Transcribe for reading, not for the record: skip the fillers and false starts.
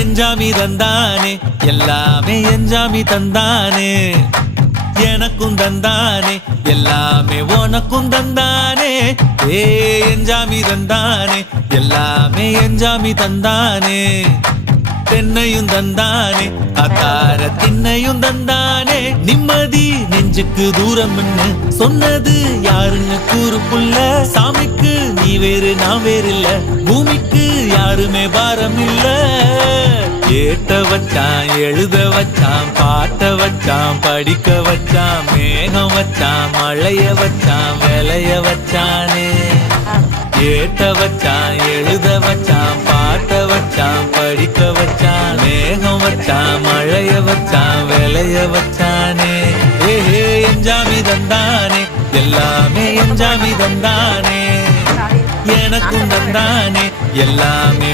எஞ்சாமி தந்தானே எல்லாமே எஞ்சாமி தந்தானே எனக்கும் தந்தானே எல்லாமே உனக்கும் தந்தானே ஏ எஞ்சாமி தந்தானே எல்லாமே எஞ்சாமி தந்தானே தென்னையும் தந்தானே காத்தார திண்ணையும் தந்தானே நிம்மதி நெஞ்சுக்கு தூரம்னு சொன்னது யாருன்னு கூறு புள்ள சாமிக்கு நீ வேறு நான் வேறு இல்ல பூமிக்கு யாருமே பாரம் இல்ல ஏட்ட வச்சான் எழுத வச்சான் பாட்ட வச்சான் படிக்க வச்சான் மேகம் வச்சான் மழைய வச்சான் விளைய வச்சானே ஏட்ட வச்சான் எழுத வச்சான் பாட்ட வச்சான் படிக்க வச்சான் மேகம் வச்சான் மழைய வச்சான் விளைய வச்சானே ஏஹே எஞ்சாமி தந்தானே எல்லாமே எஞ்சாமி தந்தானே எனக்கும் தந்தானே எல்லாமே